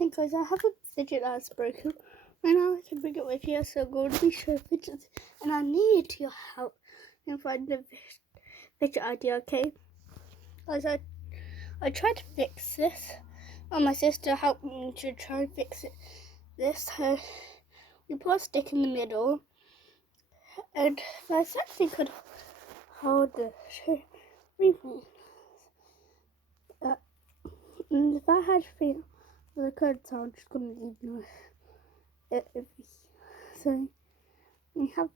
Hey guys, I have a fidget that's broken. Right now I can bring it with you, so I'm going to be showing fidgets, and I need your help in finding a fidget idea, okay? Guys, I tried to fix this, and my sister helped me to try and fix it. So we put a stick in the middle, and this actually could hold the everything. And if I had to the code, so I'm just going to leave it. So we have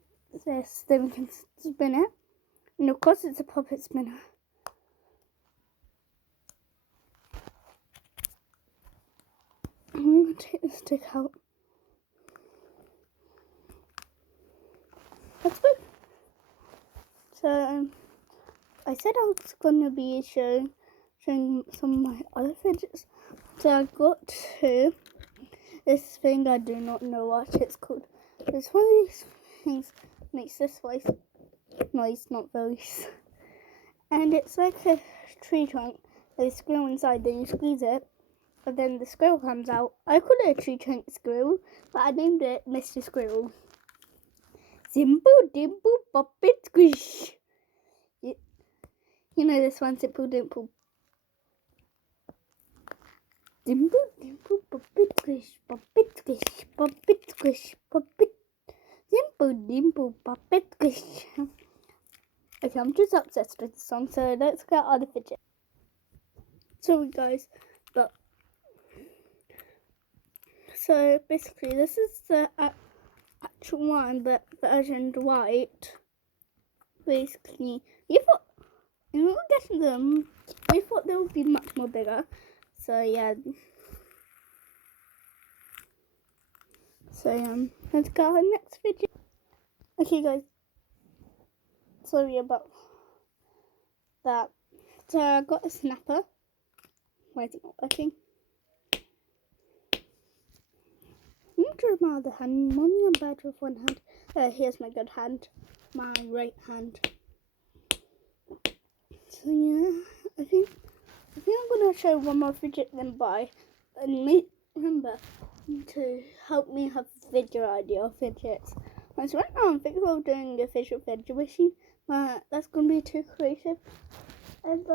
this, then we can spin it, and of course it's a puppet spinner. I'm going to take the stick out. That's good. So I said I was going to be showing some of my other fidgets. So I got this thing, I do not know what it's called. It's one of these things that makes this noise, not voice. And it's like a tree trunk. There's a squirrel inside, then you squeeze it, and then the squirrel comes out. I call it a tree trunk squirrel, but I named it Mr. Squirrel. Simple dimple puppet squish. You know this one, simple dimple. Dimple dimple puppet squish, puppet squish, puppet squish, puppet. Simple dimple puppet squish. Okay, I'm just obsessed with the song, so let's get other fidget. Sorry guys, but so basically this is the actual one, but version white. Basically, we were getting them. We thought they would be much more bigger. So yeah. So let's go to the next video. Okay guys, sorry about that. So I got a snapper. Why is it not working? I'm going to try my other hand. Mommy, I'm bad with one hand. Here's my good hand. My right hand. So yeah, I think I'm going to show one more fidget then bye. And remember to help me have a fidget idea of fidgets. So right now I'm thinking of doing a official fidget machine, but that's going to be too creative. And